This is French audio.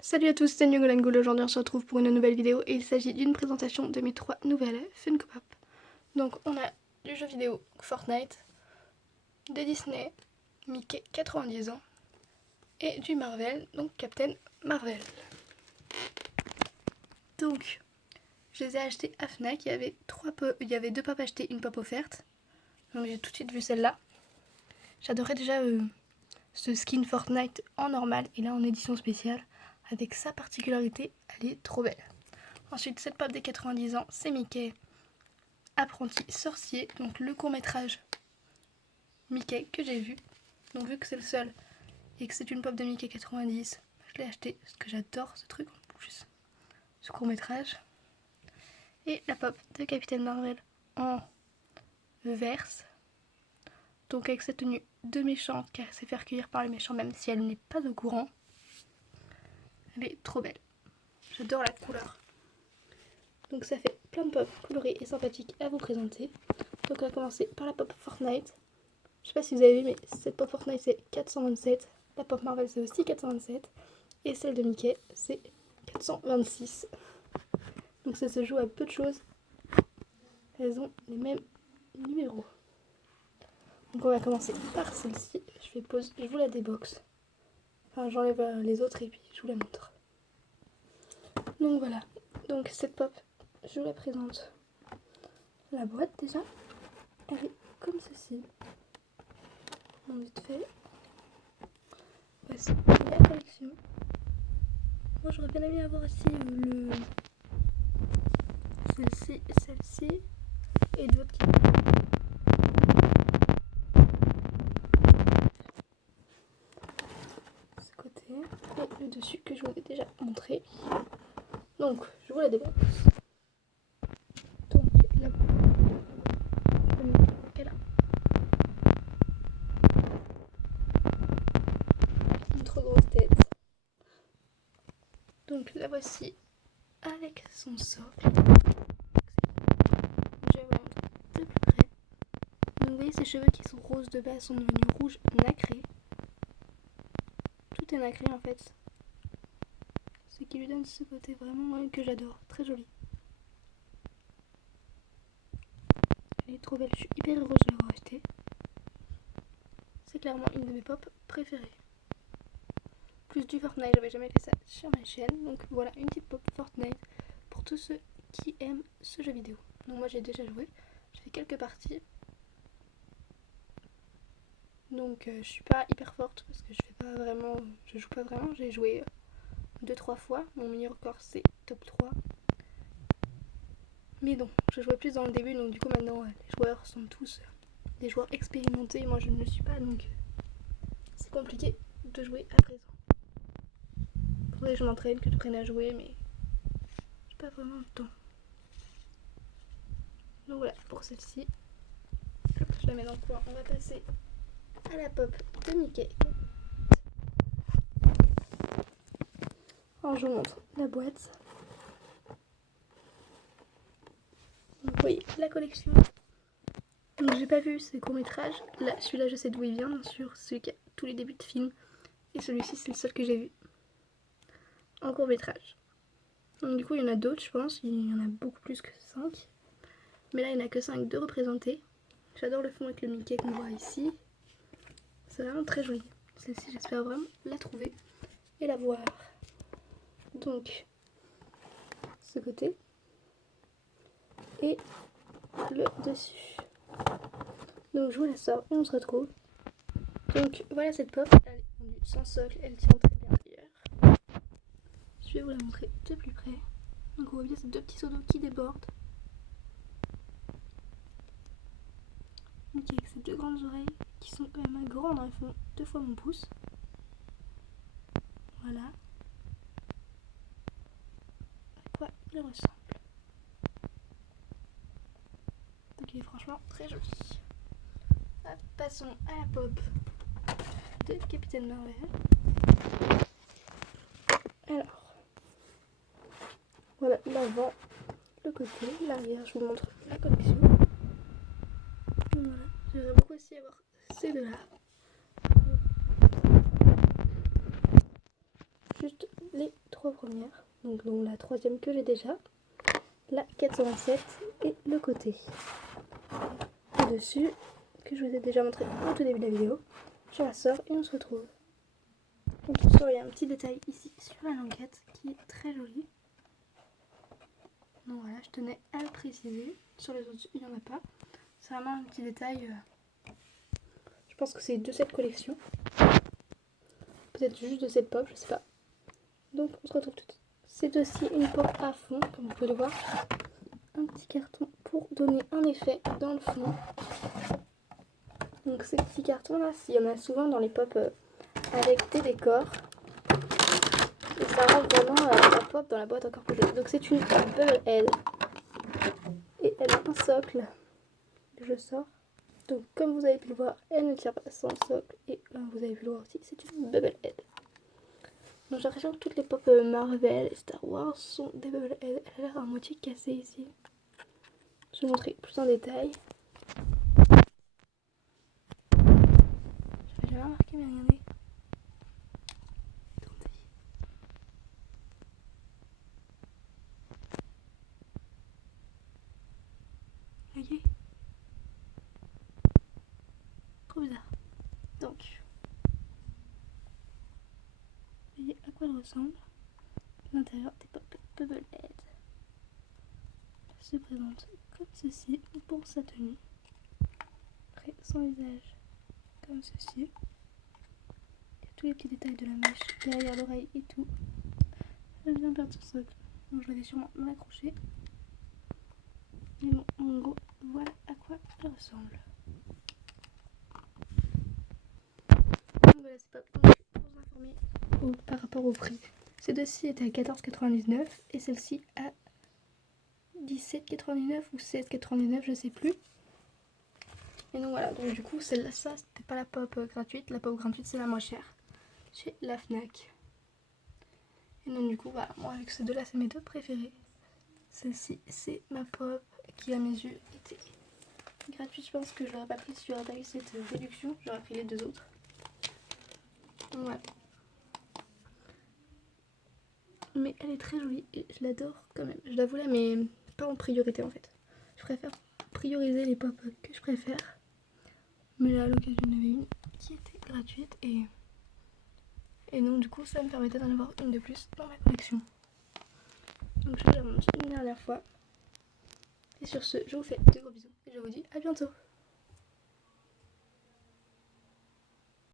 Salut à tous, c'est Nyogolangoul. Aujourd'hui on se retrouve pour une nouvelle vidéo et il s'agit d'une présentation de mes 3 nouvelles Funko Pop. Donc on a du jeu vidéo Fortnite, de Disney, Mickey 90 ans et du Marvel, donc Captain Marvel. Donc je les ai achetés à Fnac, il y avait 2 pop achetées, une pop offerte. Donc j'ai tout de suite vu celle-là. J'adorais déjà ce skin Fortnite en normal et là en édition spéciale. Avec sa particularité, elle est trop belle. Ensuite, cette pop des 90 ans, c'est Mickey, apprenti sorcier, donc le court-métrage Mickey que j'ai vu. Donc vu que c'est le seul et que c'est une pop de Mickey 90, je l'ai acheté parce que j'adore ce truc en plus, ce court-métrage. Et la pop de Captain Marvel en verse, donc avec cette tenue de méchant car elle s'est fait recueillir par les méchants même si elle n'est pas au courant. Elle est trop belle, j'adore la couleur. Donc ça fait plein de pop colorées et sympathiques à vous présenter. Donc on va commencer par la pop Fortnite. Je sais pas si vous avez vu, mais cette pop Fortnite c'est 427. La pop Marvel c'est aussi 427. Et celle de Mickey c'est 426. Donc ça se joue à peu de choses. Elles ont les mêmes numéros. Donc on va commencer par celle-ci. Je fais pause, je vous la déboxe. Enfin j'enlève les autres et puis je vous la montre. Donc voilà. Donc cette pop, je vous la présente. La boîte déjà, elle est comme ceci. Bon, vite fait. Voici la collection. Moi j'aurais bien aimé avoir aussi celle-ci et d'autres qui. Ce côté et le dessus que je vous ai déjà montré. Donc je vous la déboxe. Donc là, elle a une trop grosse tête. Donc la voici avec son socle. Je vais vous montrer de plus près. Donc vous voyez ses cheveux qui sont roses de base sont devenus rouges nacrés. Tout est nacré en fait. Ce qui lui donne ce côté vraiment que j'adore. Très joli. Elle est trop belle. Je suis hyper heureuse de l'avoir achetée. C'est clairement une de mes pop préférées. Plus du Fortnite, j'avais jamais fait ça sur ma chaîne. Donc voilà, une petite pop Fortnite pour tous ceux qui aiment ce jeu vidéo. Donc moi j'ai déjà joué. J'ai fait quelques parties. Donc je suis pas hyper forte parce que je joue pas vraiment. J'ai joué 2-3 fois. Mon meilleur record c'est top 3. Mais non, je jouais plus dans le début, donc du coup maintenant les joueurs sont tous des joueurs expérimentés. Moi je ne le suis pas, donc c'est compliqué de jouer à présent. Faudrait que je m'entraîne, que je prenne à jouer, mais j'ai pas vraiment le temps. Donc voilà pour celle-ci. Je la mets dans le coin. On va passer à la pop de Mickey. Alors je vous montre la boîte. Donc, vous voyez la collection. Donc j'ai pas vu ces courts-métrages. Là, celui-là je sais d'où il vient, bien sûr. C'est celui qui a tous les débuts de film. Et celui-ci c'est le seul que j'ai vu en court-métrage. Donc du coup il y en a d'autres je pense. Il y en a beaucoup plus que 5. Mais là il n'y en a que 5 de représentés. J'adore le fond avec le Mickey qu'on voit ici. C'est vraiment très joli. Celle-ci j'espère vraiment la trouver et la voir. Donc ce côté et le dessus. Donc je vous la sors et on se retrouve. Donc voilà cette pop, elle est fondue sans socle, elle tient très bien d'ailleurs. Je vais vous la montrer de plus près. Donc on voit bien ces deux petits seaux d'eau qui débordent. Mickey avec ses deux grandes oreilles qui sont quand même grandes, elles font 2 fois mon pouce. Voilà. À quoi il ressemble. Donc il est franchement très joli. Passons à la pop de Captain Marvel. Alors, voilà l'avant, le côté, l'arrière, je vous montre la collection. Voilà, j'aimerais beaucoup aussi avoir ces deux-là. Juste les trois premières. Donc dont la troisième que j'ai déjà, la 427 et le côté. Au-dessus, que je vous ai déjà montré au tout début de la vidéo, je la sors et on se retrouve. Donc il y a un petit détail ici sur la languette qui est très joli. Donc voilà, je tenais à le préciser. Sur les autres, il n'y en a pas. C'est vraiment un petit détail. Je pense que c'est de cette collection. Peut-être juste de cette pop, je sais pas. Donc on se retrouve tout de suite. C'est aussi une pop à fond, comme vous pouvez le voir. Un petit carton pour donner un effet dans le fond. Donc ces petits cartons là, il y en a souvent dans les pop avec des décors. Et ça rend vraiment la pop dans la boîte encore plus jolie. Donc c'est une Bubble Head. Et elle a un socle que je sors. Donc comme vous avez pu le voir, elle ne tient pas sans socle. Et vous avez pu le voir aussi, c'est une Bubble Head. Donc j'ai l'impression que toutes les pop Marvel et Star Wars sont des Bubble Head. Elle a l'air à moitié cassée ici. Je vais vous montrer plus en détail. J'avais jamais remarqué, mais regardez. Attendez. Voyez, trop bizarre. Donc, vous voyez à quoi elle ressemble. L'intérieur des pop Bubble Head se présente comme ceci pour sa tenue. Après, son visage comme ceci. Il y a tous les petits détails de la mèche derrière l'oreille et tout. Elle vient perdre son socle. Donc je vais sûrement m'accrocher. Mais bon, en gros, voilà à quoi elle ressemble. Donc voilà, c'est pas donc pour vous informer par rapport au prix. Ces deux-ci étaient à 14,99 et celle-ci à 17,99 ou 16,99, je sais plus. Et donc voilà, donc du coup, celle-là, ça, c'était pas la pop gratuite. La pop gratuite, c'est la moins chère chez la Fnac. Et donc du coup, voilà, moi avec ces deux-là, c'est mes deux préférés. Celle-ci, c'est ma pop qui, à mes yeux, était gratuite. Je pense que je l'aurais pas pris si j'aurais pas eu cette réduction. J'aurais pris les deux autres. Donc voilà. Mais elle est très jolie et je l'adore quand même. Je la voulais, mais pas en priorité en fait. Je préfère prioriser les pop que je préfère. Mais là, à l'occasion, il y en avait une qui était gratuite et donc du coup, ça me permettait d'en avoir une de plus dans ma collection. Donc je vous la montre une dernière fois. Et sur ce, je vous fais de gros bisous et je vous dis à bientôt.